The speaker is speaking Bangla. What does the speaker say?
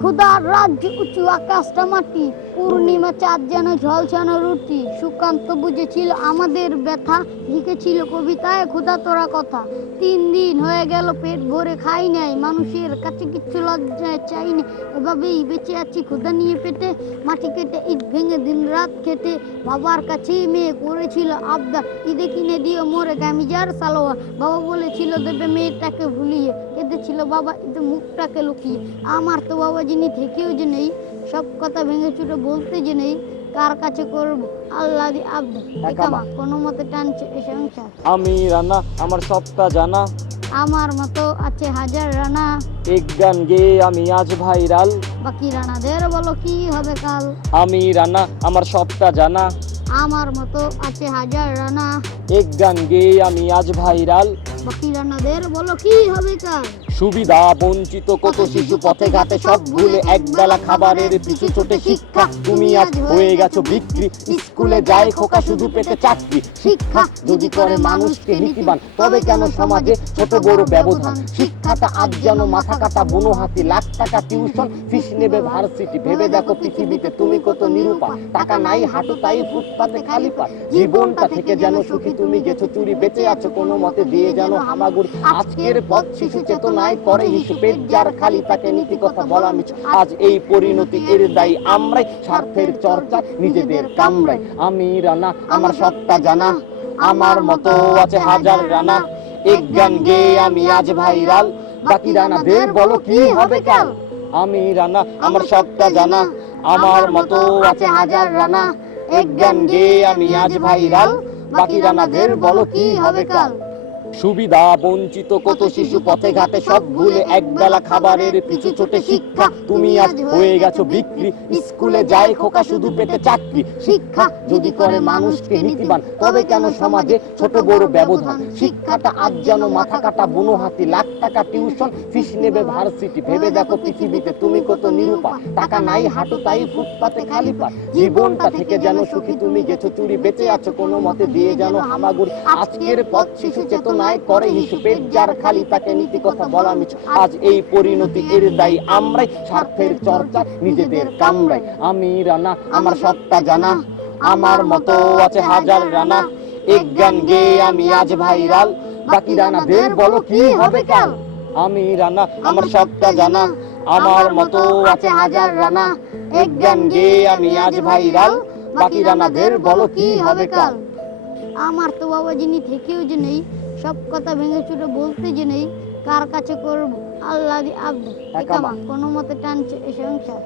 খুদার রাজ্য উঁচু আকাশটা মাটি, পূর্ণিমা চাঁদ যেন ঝলসানো রুটি। সুকান্ত বুঝেছিল আমাদের ব্যথা, লিখেছিল কবিতায় খুদা তোরা কথা। তিন দিন হয়ে গেল, পেট ভরে খাই নাই, মানুষের কাছে কিচ্ছু লজ্জায় চাই না। এভাবেই বেঁচে আছি খুদা নিয়ে পেটে, মাটি কেটে, ইট ভেঙে দিন রাত খেটে। বাবার কাছেই মেয়ে করেছিল আবদার, ঈদে কিনে দিও মোরে গামিজার সালোয়ার। বাবা বলেছিল, দেবে মেয়েটাকে ভুলিয়ে। কেঁদেছিল বাবা ঈদে মুখটাকে লুকিয়ে। আমার তো বাবা যিনি থেকেও যে নেই সব কথা ভেঙে চুটে বলতে যে নেই কার কাছে করব? আল্লাহ দি আবদার একামা। কোনো মতে টানছে এ সংসার। আমি রানা আমার সবটা জানা। আমার মতো আছে হাজার রানা। এক গান গেয়ে আমি আজ ভাইরাল। বাকি রানাদের বলো কি হবে কাল? আমি রানা আমার সবটা জানা। আমার মতো আছে হাজার রানা। এক গান গেয়ে আমি আজ ভাইরাল। বাকি দের বলো কি হবে সুবিধা বঞ্চিত কত শিশু পথে ঘাটে সব ভুলে একবেলা খাবারের পিছু ছোটে শিক্ষা। তুমি আজ হয়ে গেছো বিক্রি। স্কুলে যায় খোকা শুধু পেতে চাকরি। শিক্ষা। যদি করে মানুষকে নীতিবান তবে কেন সমাজে ছোট বড় ব্যবধান? শিক্ষাটা আজ যেন মাথা কাটা বুনো হাতি লাখ টাকা টিউশন ফিস নেবে ভার্সিটি ভেবে দেখো পৃথিবীতে তুমি কত নিরূপা টাকা নাই হাঁটু তাই ফুটপাতে খালি পা জীবনটা থেকে যেন সুখী তুমি গেছো চুরি বেঁচে আছো কোনো মতে দিয়ে যেন হামাগুড়ি। আজকের পথ শিশু চেতনায় করে হিসু পেট যার খালি তাকে নীতি কথা বলা মিছ। আজ এই পরিণতি এর দায়ী আমরাই স্বার্থের চর্চা নিজেদের কামড়াই আমি রানা আমার সত্তা জানা আমার মতো আছে হাজার রানা। এক গান গেয়ে আমি আজ ভাইরাল। বাকি রানাদের বলো, কি হবে কাল? আমি রানা আমার সবটা জানা, আমার মতো আছে হাজার রানা এক গান গেয়ে আমি আজ ভাইরাল। বাকি বলো, কি হবে কাল? সুবিধা, বঞ্চিত, কত শিশু পথে ঘাটে, সব ভুলে একবেলা খাবারের পিছু ছোটে শিক্ষা। তুমি আজ হয়ে গেছো বিক্রি, স্কুলে যায় খোকা, শুধু পেতে চাকরি। শিক্ষা যদি করে মানুষকে নীতিবান, তবে কেন সমাজে ছোট বড় ব্যবধান? শিক্ষাটা আজ যেন মাথা কাটা বুনো হাতি, লাখ টাকা টিউশন ফিস নেবে ভার্সিটি। ভেবে দেখো পৃথিবীতে তুমি কত নিরূপা টাকা নাই তাই ফুটপাতে খালি পা জীবনটা থেকে যেন সুখী তুমি গেছো, চুরি বেঁচে আছো, কোনো মতে দিয়ে যেন হামাগুড়ি। আজকের পথ শিশু চেতনায় করে হিসু পেট, যার খালি তাকে নীতি কথা বলা মিছ। আজ এই পরিণতি এর দায়ী আমরাই, স্বার্থের চর্চা নিজেদের কামড়াই। আমি রানা, আমার সবটা জানা, আমার মতো আছে হাজার রানা। এক গান গেয়ে আমি আজ ভাইরাল। বাকি রানাদের বলো কি হবে কাল? আমি রানা আমার সবটা জানা আমার মতো আছে হাজার রানা। এক গান গেয়ে আমি আজ ভাইরাল। বাকি রানাদের বলো কি হবে কাল? আমার তো বাবা যিনি থেকেও যে নেই সব কথা ভেঙে চুটে বলতে যে নেই কার কাছে করব? আল্লাহ দি আবদার একামা। কোনো মতে টানছে এ সংসার।